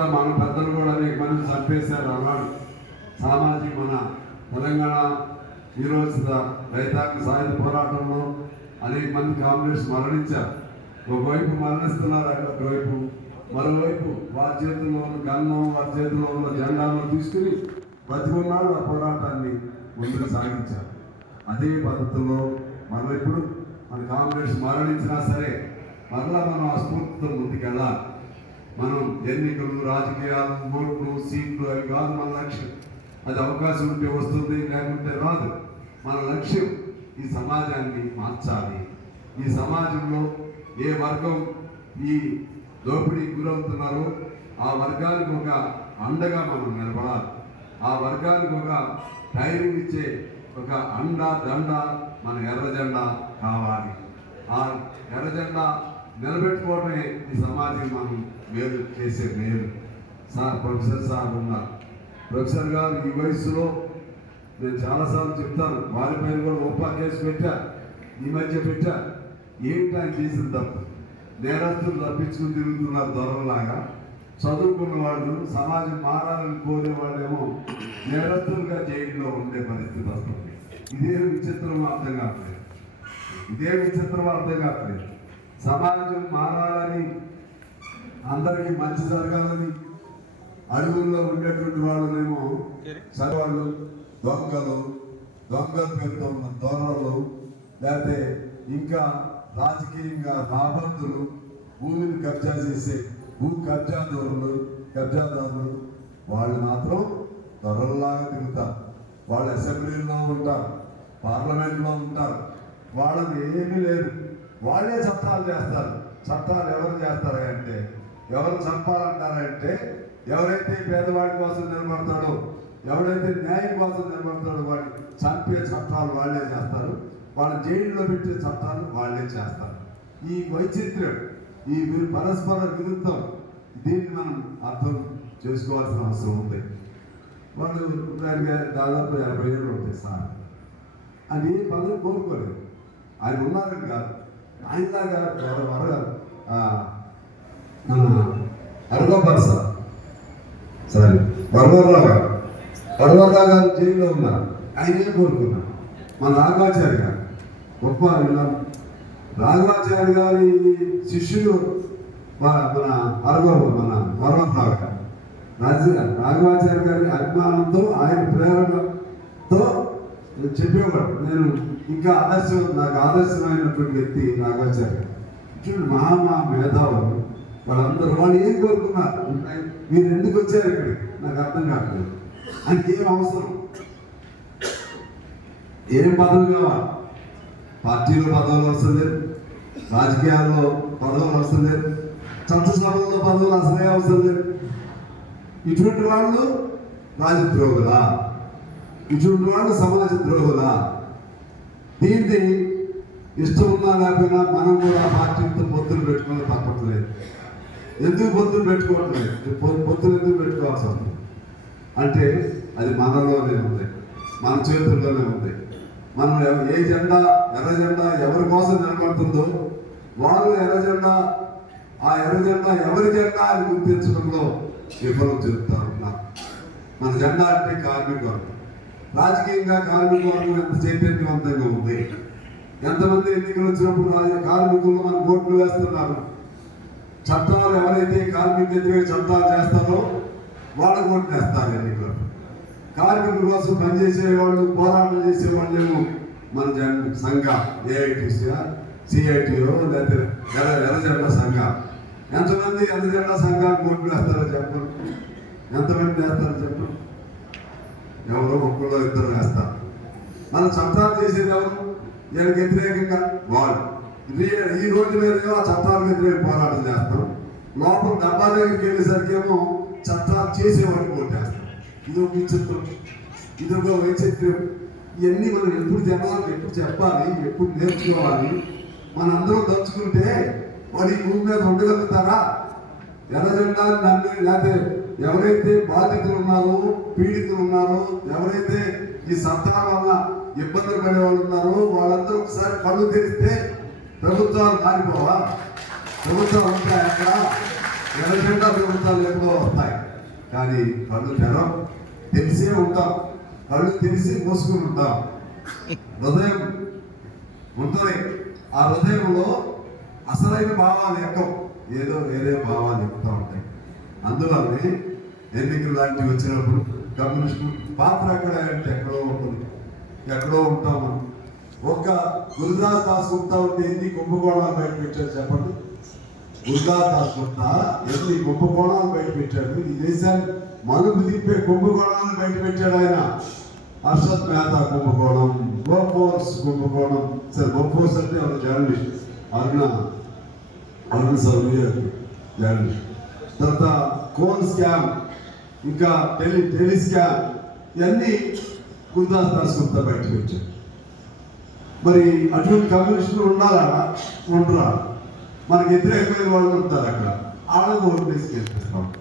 కూడా మన పెద్దలు కూడా అనేక మంది చంపేశారు అన్నాడు. సామాజిక మన తెలంగాణ ఈరోజు రైతాంగ సాయుధ పోరాటంలో అనేక మంది కాంగ్రెస్ మరణించారు. ఒకవైపు మరణిస్తున్నారు ఒకవైపు మరోవైపు వారి చేతుల్లో ఉన్న గన్నం వారి చేతిలో ఉన్న జెండాను తీసుకుని బతికున్నాడు ఆ పోరాటాన్ని ముందుకు సాగించారు. అదే పద్ధతుల్లో మరో ఇప్పుడు మన కాంగ్రెస్ మరణించినా సరే మరలా మనం ఆ స్ఫూర్తితో ముందుకెళ్ళాలి. మనం ఎన్నికలు రాజకీయాలు ఓట్లు సీట్లు అవి కాదు మన లక్ష్యం. అది అవకాశం ఉంటే వస్తుంది లేకుంటే రాదు. మన లక్ష్యం ఈ సమాజాన్ని మార్చాలి. ఈ సమాజంలో ఏ వర్గం ఈ దోపిడీ గురవుతున్నారో ఆ వర్గానికి ఒక అండగా మనం నిలబడాలి. ఆ వర్గానికి ఒక ధైర్యం ఇచ్చే ఒక అండ దండ మన ఎర్రజెండా కావాలి. ఆ ఎర్రజెండా నిలబెట్టుకోవడమే ఈ సమాజం మనం మేలు చేసే మేలు. సార్ ప్రొఫెసర్ సార్ ఉన్నారు. ప్రొఫెసర్ గారు ఈ వయసులో నేను చాలాసార్లు చెప్తాను వారిపైన కూడా ఓపా కేసు పెట్టా ఈ మధ్య పెట్టా. ఏంటి ఆయన చేసిన తప్పు? నేరస్తులు తప్పించుకుని తిరుగుతున్నారు దొరలాగా చదువుకున్న వాళ్ళు సమాజం మారాలని కోరే వాళ్ళేమో నేరస్తులుగా జైల్లో ఉండే పరిస్థితి వస్తుంది. ఇదే విచిత్రం అర్థం కావట్లేదు ఇదే విచిత్రం అర్థం కావట్లేదు సమాజం మారాలని అందరికీ మంచి జరగాలని అడుగుల్లో ఉండేటువంటి వాళ్ళనేమో సగవాళ్ళు దొంగలు దొంగల పేరుతో ఉన్న దొరలు లేకపోతే ఇంకా రాజకీయంగా రాబందులు భూమిని కబ్జా చేసే భూ కబ్జాదారులు కబ్జాదారులు వాళ్ళు మాత్రం దొరల్లాగా తిరుగుతారు. వాళ్ళు అసెంబ్లీలో ఉంటారు పార్లమెంట్లో ఉంటారు. వాళ్ళకి ఏమీ లేదు. వాళ్ళే చట్టాలు చేస్తారు. చట్టాలు ఎవరు చేస్తారా అంటే ఎవరు చంపాలంటారంటే ఎవరైతే పేదవాడి కోసం నిలబడతాడో ఎవరైతే న్యాయం కోసం నిలబడతాడో వాడిని చంపే చట్టాలు వాళ్ళే చేస్తారు. వాళ్ళ జైల్లో పెట్టే చట్టాలు వాళ్ళే చేస్తారు. ఈ వైచిత్ర్యం ఈ పరస్పర విరుద్ధం దీన్ని మనం అర్థం చేసుకోవాల్సిన అవసరం ఉంది. వాళ్ళు దాదాపు యాభై ఏళ్ళు ఉంటాయి సార్. అది ఏ పదవి కోరుకోలేదు. ఆయన ఉన్నారని కాదు. ఆయనలాగా ఎవరు మన అరగో పరస సరే. వరవరరావు గారు. గారు జైల్లో ఉన్నారు. ఆయనే కోరుకున్నారు. మన రాఘవాచార్య గారు గొప్ప విన్నాం. రాఘవాచార్య గారి శిష్యుడు మన మన అరగో మన వరవరరావు గారు. రాఘవాచార్య గారి అభిమానంతో ఆయన ప్రేరణతో చెప్పేవాడు నేను ఇంకా ఆదర్శం నాకు ఆదర్శమైనటువంటి వ్యక్తి నాగాచార్య. చూడండి మహామా మేధావులు వాళ్ళందరూ వాళ్ళు ఏం కోరుకున్నారు? మీరు ఎందుకు వచ్చారు ఇక్కడికి? నాకు అర్థం కావట్లేదు. ఆయనకి ఏం అవసరం? ఏం పదవి కావాలి? పార్టీలో పదవులు అవసరం లేదు. రాజకీయాల్లో పదవులు అవసరం లేదు. చట్టసభల్లో పదవులు అసలే అవసరం లేదు. ఇటువంటి వాళ్ళు రాజద్రోహులా? ఇటువంటి సమాజ ద్రోహులా దీన్ని ఇష్టం ఉన్నా లేకపోయినా మనం కూడా ఆ పార్టీతో పొత్తులు పెట్టుకోవాలి తప్పట్లేదు ఎందుకు పొత్తులు పెట్టుకోవట్లేదు? పొత్తులు ఎందుకు పెట్టుకోవాల్సి ఉంది అంటే అది మనలోనే ఉంది. మన చేతుల్లోనే ఉంది. మనం ఏ జెండా ఎర్ర జెండా ఎవరి కోసం నిలబడుతుందో వాళ్ళు ఎర్ర జెండా ఆ ఎర్ర జెండా ఎవరి జెండా అని గుర్తించడంలో విఫలం చెందుతారు. మన జెండా అంటే కార్మిక వర్గం రాజకీయంగా కార్మిక వర్గం ఎంత చైతన్యవంతంగా ఉంది? ఎంతమంది ఎన్నికలు వచ్చినప్పుడు కార్మికులు మన ఓట్లు వేస్తున్నారు? చట్టాలు ఎవరైతే కార్మిక వ్యతిరేక చట్టాలు చేస్తారో వాళ్ళకు ఓట్లు వేస్తారు ఎన్నికలు. కార్మికుల కోసం పనిచేసే వాళ్ళు పోరాటం చేసే వాళ్ళేమో మన జన్ సంఘ ఏఐటీసీఆర్ సిఐటిఓ లేకపోతే ఎర్ర ఎర్రజెండా సంఘ. ఎంతమంది ఎర్రజెండా సంఘానికి ఓట్లు వేస్తారో చెప్పండి. ఎంతమంది వేస్తారో చెప్పండి. ఎవరో ఒక్కళ్ళో ఇద్దరు వేస్తారు. మన చట్టాలు చేసేది ఎవరు? వీళ్ళకి వ్యతిరేకంగా వాళ్ళు. ఈ రోజు మీద ఆ చట్టాలకు వ్యతిరేక పోరాటం చేస్తాం. లోపల డబ్బా దగ్గరికి వెళ్ళేసరికి ఏమో చట్టాలు చేసేవాడికి కొట్టేస్తాం ఇది ఒక విచిత్రం ఇది ఒక వైచిత్రం ఇవన్నీ మనం ఎప్పుడు చెప్పాలి ఎప్పుడు చెప్పాలి ఎప్పుడు నేర్చుకోవాలి? మనందరం దంచుకుంటే వాడు ఈ భూమి మీద ఉండగలుగుతారా ఎర్రజెండాని నమ్మి లేకపోతే ఎవరైతే బాధితులు ఉన్నారో పీడితులు ఉన్నారో ఎవరైతే ఈ సత్తా వల్ల ఇబ్బందులు పడే వాళ్ళు ఉన్నారో వాళ్ళందరూ ఒకసారి కళ్ళు తెరిస్తే ప్రభుత్వాలు మారిపోవా? ప్రభుత్వాలు ఉంటాయి అక్కడ? ఎర్రజెండా ప్రభుత్వాలు ఎక్కువ వస్తాయి. కానీ కళ్ళు తెరం తెలిసే ఉంటాం. కళ్ళు తెలిసి మోసుకుని ఉంటాం. హృదయం ఉంటుంది. ఆ హృదయంలో అసలైన భావాలు ఎక్కవు. ఏదో వేరే భావాలు ఎక్కుతూ ఉంటాయి. అందువల్లనే ఎన్నికలు లాంటివి వచ్చినప్పుడు కమ్యూనిస్టు పాత్ర ఎక్కడ అంటే ఎక్కడో ఉంటుంది. ఎక్కడో ఉంటాము ఒక్క గురుదాస్ దాస్ గుప్తా ఉంటే ఎన్ని కుంభకోణాలు బయట పెట్టారు చెప్పండి? గురుదాస్ దాస్ గుప్తా ఎన్ని కుంభకోణాలు బయట పెట్టాడు ఈ దేశాన్ని మనుగు తిప్పే కుంభకోణాలను బయట పెట్టాడు ఆయన. హర్షద్ మెహతా కుంభకోణం గోఫోర్స్ కుంభకోణం సరే గోఫోర్స్ అంటే ఒక జర్నలిస్ట్. అరుణ అరుణ సౌర్య జర్నలిస్ట్. తర్వాత కోన్ స్కామ్ ఇంకా టెలి టెలి స్కామ్ ఇవన్నీ గురుదాస్ దాస్ గుప్తా వచ్చాయి మరి అటువంటి కమ్యూనిస్టులు ఉన్నారా ఉండరా. మనకి వ్యతిరేకమైన వాళ్ళు ఉంటారు అక్కడ. ఆడకు ఓటు వేసుకెళ్తారు